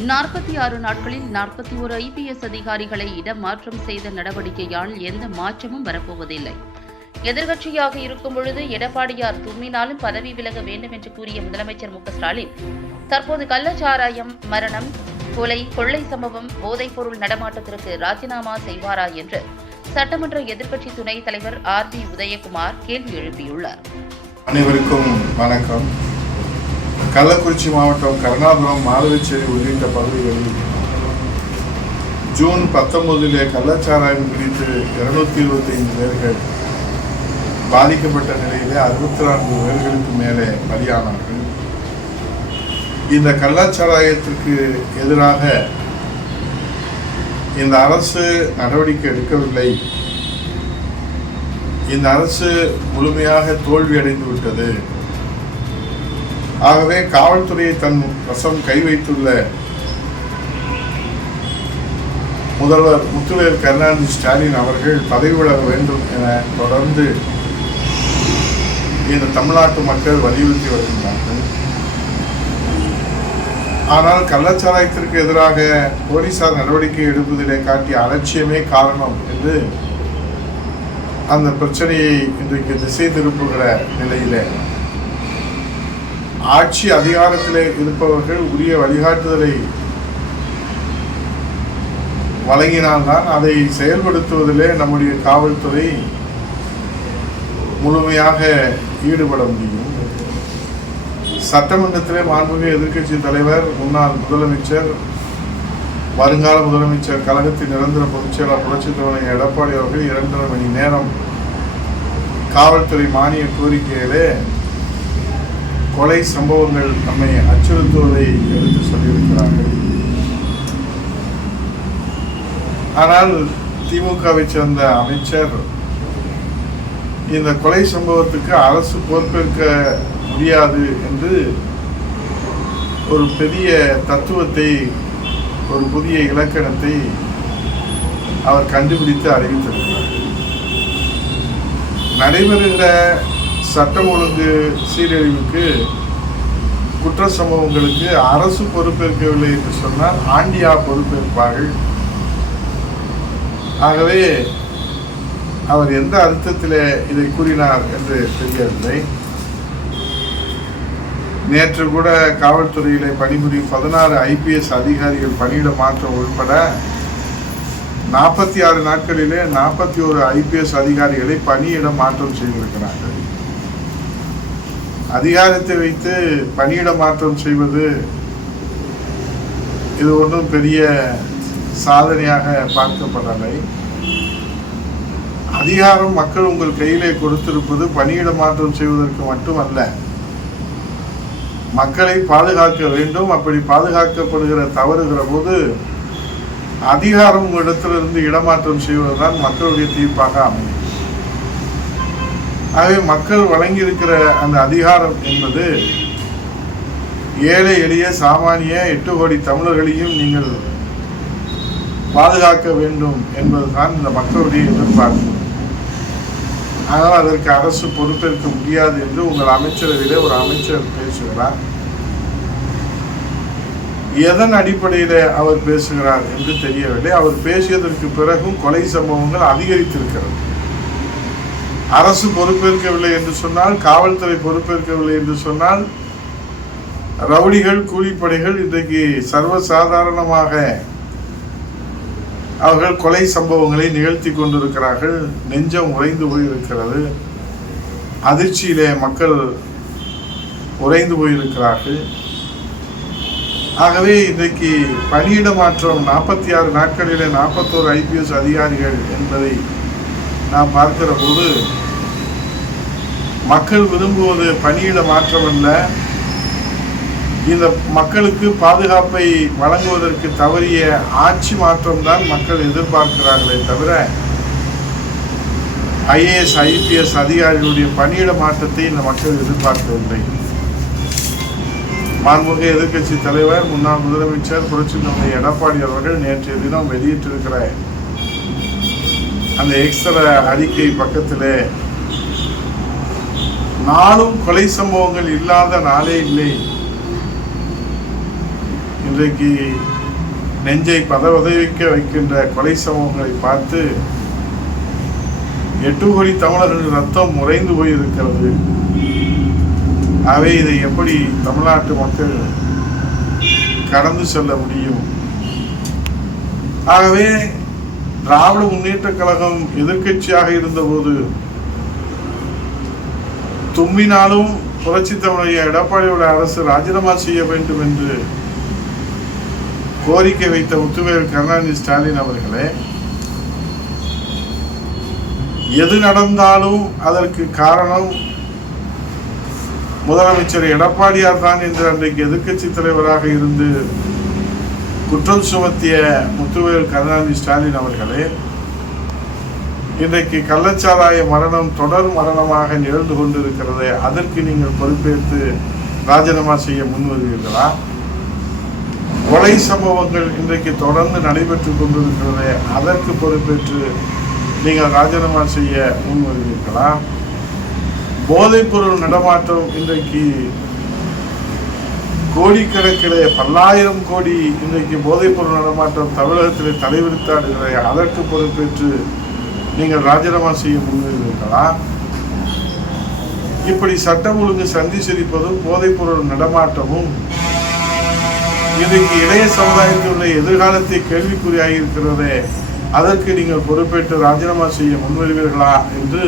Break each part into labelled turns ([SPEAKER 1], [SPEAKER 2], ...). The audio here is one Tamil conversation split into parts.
[SPEAKER 1] நாற்பத்தி ஆறு நாட்களில் நாற்பத்தி ஒரு ஐபிஎஸ் அதிகாரிகளை இடமாற்றம் செய்த நடவடிக்கையால் எந்த மாற்றமும் வரப்போவதில்லை. எதிர்கட்சியாக இருக்கும் பொழுது எடப்பாடியார் தும்மினாலும் பதவி விலக வேண்டும் என்று கூறிய முதலமைச்சர் மு ஸ்டாலின் தற்போது கள்ளச்சாராயம் மரணம் கொலை கொள்ளை சம்பவம் போதைப்பொருள் நடமாட்டத்திற்கு ராஜினாமா செய்வாரா என்று சட்டமன்ற எதிர்க்கட்சி துணைத் தலைவர் ஆர் பி உதயகுமார் கேள்வி எழுப்பியுள்ளார்.
[SPEAKER 2] அனைவருக்கும் வணக்கம். கள்ளக்குறிச்சி மாவட்டம் கருணாபுரம் மாதவிச்சேரி உள்ளிட்ட பகுதிகளில் ஜூன் பத்தொன்பதிலே கள்ளச்சாராயம் குறித்து இருநூத்தி இருபத்தைந்து பேர்கள் பாதிக்கப்பட்ட நிலையிலே அறுபத்தி நான்கு பேர்களுக்கு மேலே பலியானார்கள். இந்த கள்ளச்சாராயத்திற்கு எதிராக இந்த அரசு நடவடிக்கை எடுக்கவில்லை. இந்த அரசு முழுமையாக தோல்வி அடைந்து விட்டது. ஆகவே காவல்துறையை தன் வசம் கை வைத்துள்ள முதல்வர் முத்துவேர் கருணாநிதி ஸ்டாலின் அவர்கள் பதவி விலக வேண்டும் என தொடர்ந்து இந்த தமிழ்நாட்டு மக்கள் வலியுறுத்தி வருகின்றார்கள். ஆனால் கள்ளச்சாராயத்திற்கு எதிராக போலீசார் நடவடிக்கை எடுப்பதிலே காட்டிய அலட்சியமே காரணம் என்று அந்த பிரச்சனையை இன்றைக்கு திசை திருப்புகிற நிலையிலே ஆட்சி அதிகாரத்திலே இருப்பவர்கள் உரிய வழிகாட்டுதலை வழங்கினால்தான் அதை செயல்படுத்துவதிலே நம்முடைய காவல்துறை முழுமையாக ஈடுபட முடியும். சட்டமன்றத்திலே மாண்புமிகு எதிர்க்கட்சி தலைவர் முன்னாள் முதலமைச்சர் வருங்கால முதலமைச்சர் கழகத்தின் நிரந்தர பொதுச்செயலாளர் புரட்சித் தலைவர் எடப்பாடி அவர்கள் இரண்டரை மணி நேரம் காவல்துறை மானிய கோரிக்கையிலே கொலை சம்பவங்கள் நம்மை அச்சுறுத்துவதை எடுத்து சொல்லியிருக்கிறார்கள். ஆனால் திமுகவை சேர்ந்த அமைச்சர் இந்த கொலை சம்பவத்துக்கு அரசு பொறுப்பேற்க முடியாது என்று ஒரு பெரிய தத்துவத்தை ஒரு புதிய இலக்கணத்தை அவர் கண்டுபிடித்து அறிவித்திருக்கிறார். நடைபெறுகிற சட்டம் ஒழுங்கு சீரழிவுக்கு குற்ற சம்பவங்களுக்கு அரசு பொறுப்பேற்கவில்லை என்று சொன்னால் ஆண்டியா பொறுப்பேற்பார்கள். ஆகவே அவர் எந்த அர்த்தத்தில் இதை கூறினார் என்று தெரியவில்லை. நேற்று கூட காவல்துறையிலே பணிபுரியும் பதினாறு ஐபிஎஸ் அதிகாரிகள் பணியிட மாற்றம் உட்பட நாற்பத்தி ஆறு நாட்களிலே நாற்பத்தி ஒரு ஐபிஎஸ் அதிகாரிகளை பணியிட மாற்றம் செய்திருக்கிறார்கள். அதிகாரத்தை வைத்து பணியிட மாற்றம் செய்வது இது ஒன்றும் பெரிய சாதனையாக பார்க்கப்படலை. அதிகாரம் மக்கள் உங்கள் கையிலே கொடுத்திருப்பது பணியிட மாற்றம் செய்வதற்கு மட்டுமல்ல. மக்களை பாதுகாக்க வேண்டும். அப்படி பாதுகாக்கப்படுகிற தவறுகிற போது அதிகாரம் உங்களிடத்திலிருந்து இடமாற்றம் செய்வதுதான் மக்களுடைய தீர்ப்பாக அமையும். ஆகவே மக்கள் வழங்கியிருக்கிற அந்த அதிகாரம் என்பது ஏழை எளிய சாமானிய எட்டு கோடி தமிழர்களையும் நீங்கள் பாதுகாக்க வேண்டும் என்பதுதான் இந்த மக்களுடைய எதிர்பார்ப்பு. ஆனால் அதற்கு அரசு பொறுப்பேற்க முடியாது என்று உங்கள் அமைச்சரவையிலே ஒரு அமைச்சர் பேசுகிறார். எதன் அடிப்படையில் அவர் பேசுகிறார் என்று தெரியவில்லை. அவர் பேசியதற்கு பிறகும் கொலை சம்பவங்கள் அதிகரித்திருக்கிறது. அரசு பொறுப்பேற்கவில்லை என்று சொன்னால் காவல்துறை பொறுப்பேற்கவில்லை என்று சொன்னால் ரவுடிகள் கூலிப்படைகள் இன்றைக்கு சர்வசாதாரணமாக அவர்கள் கொலை சம்பவங்களை நிகழ்த்தி கொண்டிருக்கிறார்கள். நெஞ்சம் உறைந்து போயிருக்கிறது. அதிர்ச்சியிலே மக்கள் உறைந்து போயிருக்கிறார்கள். ஆகவே இன்றைக்கு பணியிட மாற்றம் நாற்பத்தி ஆறு நாட்களிலே நாற்பத்தோரு ஐபிஎஸ் அதிகாரிகள் என்பதை நாம் பார்க்கிற போது மக்கள் விரும்புவது பணியிட மாற்றம் அல்ல. இந்த மக்களுக்கு பாதுகாப்பை வழங்குவதற்கு தவறிய ஆட்சி மாற்றம்தான் மக்கள் எதிர்பார்க்கிறார்களே தவிர ஐஏஎஸ் ஐபிஎஸ் அதிகாரிகளுடைய பணியிட மாற்றத்தை இந்த மக்கள் எதிர்பார்க்கவில்லை. மாண்புமிகு எதிர்க்கட்சி தலைவர் முன்னாள் முதலமைச்சர் புரட்சி தலைவர் எடப்பாடி அவர்கள் நேற்றைய தினம் வெளியிட்டிருக்கிற அந்த எக்ஸ்ட்ரா அறிக்கை பக்கத்திலே நாளும் கொலை சம்பவங்கள் இல்லாத நாளே இல்லை. இன்றைக்கு நெஞ்சை பதவதவிக்க வைக்கின்ற கொலை சம்பவங்களை பார்த்து எட்டு கோடி தமிழர்கள் ரத்தம் உறைந்து போயிருக்கிறது. அவை இதை எப்படி தமிழ்நாட்டு மக்கள் கடந்து செல்ல முடியும்? ஆகவே திராவிட முன்னேற்ற கழகம் எதிர்க்கட்சியாக இருந்தபோது தும்மினாலும் புரட்சி தமிழைய எடப்பாடியோட அரசு ராஜினாமா செய்ய வேண்டும் என்று கோரிக்கை வைத்த முத்துவேல் கருணாநிதி ஸ்டாலின் அவர்களே எது நடந்தாலும் அதற்கு காரணம் முதலமைச்சர் எடப்பாடியார் தான் என்று அன்றைக்கு எதிர்க்கட்சி தலைவராக இருந்து குற்றம் சுமத்திய முத்துவேல் கருணாநிதி ஸ்டாலின் அவர்களே இன்றைக்கு கள்ளச்சாராய மரணம் தொடர் மரணமாக நிகழ்ந்து கொண்டிருக்கிறதே அதற்கு நீங்கள் பொறுப்பேற்று ராஜினாமா செய்ய முன்வருவீர்களா கொலை சம்பவங்கள் இன்றைக்கு தொடர்ந்து நடைபெற்று கொண்டிருக்கிறதே அதற்கு பொறுப்பேற்று நீங்கள் ராஜினாமா செய்ய முன்வருவீர்களா போதைப்பொருள் நடமாட்டம் இன்றைக்கு கோடிக்கணக்கிலே பல்லாயிரம் கோடி இன்றைக்கு போதைப்பொருள் நடமாட்டம் தமிழகத்திலே தலைவிரித்தாடுகிற அதற்கு பொறுப்பேற்று நீங்கள் ராஜினாமா செய்ய முன்வருவீர்களா இப்படி சட்டம் ஒழுங்கு சந்தி சிரிப்பதும் போதைப்பொருள் நடமாட்டமும் இன்றைக்கு இளைய சமுதாயத்தினுடைய எதிர்காலத்தை கேள்விக்குறியாக இருக்கிறதே அதற்கு நீங்கள் பொறுப்பேற்று ராஜினாமா செய்ய முன்வருவீர்களா என்று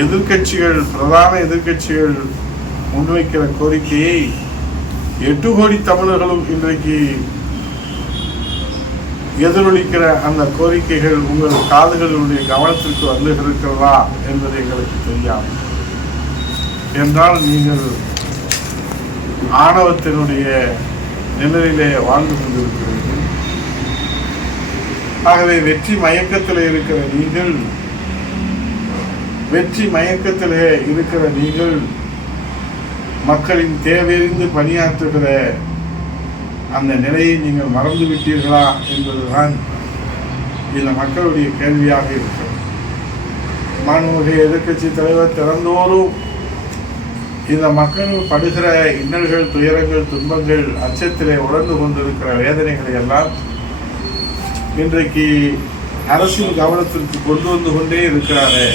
[SPEAKER 2] எதிர்க்கட்சிகள் பிரதான எதிர்க்கட்சிகள் முன்வைக்கிற கோரிக்கையை எட்டு கோடி தமிழர்களும் இன்றைக்கு எதிரொலிக்கிற அந்த கோரிக்கைகள் உங்கள் காதுகளுடைய கவனத்திற்கு வந்து இருக்கிறதா என்பது எங்களுக்கு தெரியாது. என்றால் நீங்கள் ஆணவத்தினுடைய நிலையிலே வாழ்ந்து கொண்டிருக்கிறீர்கள். ஆகவே வெற்றி மயக்கத்தில் இருக்கிற நீங்கள் வெற்றி மயக்கத்திலே இருக்கிற நீங்கள் மக்களின் தேவையறிந்து பணியாற்றுகிற அந்த நிலையை நீங்கள் மறந்து விட்டீர்களா என்பதுதான் இந்த மக்களுடைய கேள்வியாக இருக்கிறது. மாண்புமிகு எதிர்க்கட்சி தலைவர் திறந்தோறும் இந்த மக்கள் படுகிற இன்னல்கள் துயரங்கள் துன்பங்கள் அச்சத்திலே உணர்ந்து கொண்டிருக்கிற வேதனைகளை எல்லாம் இன்றைக்கு அரசின் கவனத்திற்கு கொண்டு வந்து கொண்டே இருக்கிறாரே.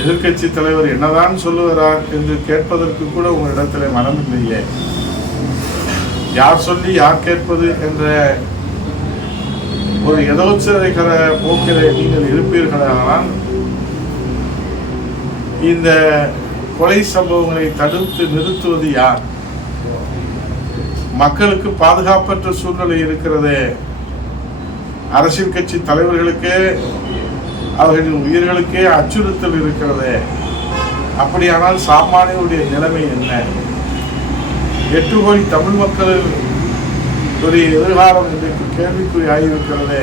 [SPEAKER 2] எதிர்க்கட்சி தலைவர் என்னதான் சொல்லுகிறார் என்று கேட்பதற்கு கூட உங்களிடத்தில் மனமில்லையே யார் சொல்லி யார் கேட்பது என்ற ஒரு எதோச்சரிக்கிற போக்கிலே நீங்கள் இருப்பீர்களானால் இந்த கொலை சம்பவங்களை தடுத்து நிறுத்துவது யார்? மக்களுக்கு பாதுகாப்பற்ற சூழ்நிலை இருக்கிறதே. அரசியல் கட்சி தலைவர்களுக்கே அவர்களின் உயிர்களுக்கே அச்சுறுத்தல் இருக்கிறதே. அப்படியானால் சாமானியருடைய நிலைமை என்ன? எட்டு கோடி தமிழ் மக்கள் ஒரு எதிர்காலம் இன்றைக்கு கேள்விக்குறி ஆகியிருக்கிறது.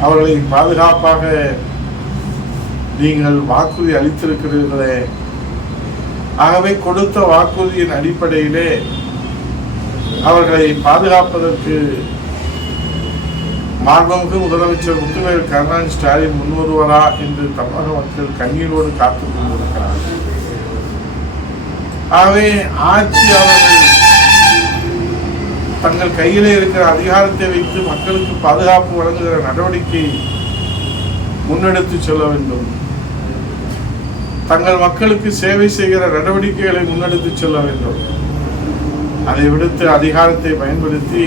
[SPEAKER 2] அவர்களை பாதுகாப்பாக நீங்கள் வாக்குறுதி அளித்திருக்கிறீர்களே. ஆகவே கொடுத்த வாக்குறுதியின் அடிப்படையிலே அவர்களை பாதுகாப்பதற்கு மாண்புமிகு முதலமைச்சர் முத்துவேல் கருணாநிதி ஸ்டாலின் முன்வருவாரா என்று தமிழக மக்கள் கண்ணீரோடு காத்துக் கொண்டிருக்கிறார்கள். ஆகவே ஆட்சியாளர்கள் தங்கள் கையிலே இருக்கிற அதிகாரத்தை வைத்து மக்களுக்கு பாதுகாப்பு வழங்குகிற நடவடிக்கை முன்னெடுத்து செல்ல வேண்டும். தங்கள் மக்களுக்கு சேவை செய்கிற நடவடிக்கைகளை முன்னெடுத்து செல்ல வேண்டும். அதை விடுத்து அதிகாரத்தை பயன்படுத்தி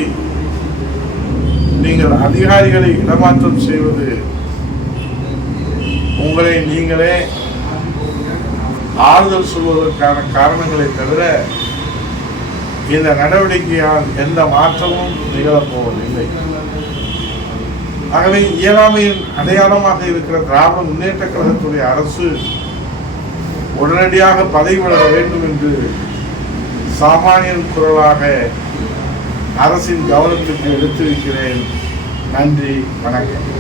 [SPEAKER 2] நீங்கள் அதிகாரிகளை இடமாற்றம் செய்வது உங்களை நீங்களே ஆறுதல் சொல்வதற்கான காரணங்களை தவிர இந்த நடவடிக்கையால் எந்த மாற்றமும் நிகழப்போவதில்லை. ஆகவே இயலாமையின் அடையாளமாக இருக்கிற திராவிட முன்னேற்ற கழகத்துடைய அரசு உடனடியாக பதவி விலக வேண்டும் என்று சாமானியன் குரலாக அரசின் கவனத்துக்கு எடுத்திருக்கிறேன். நன்றி வணக்கம்.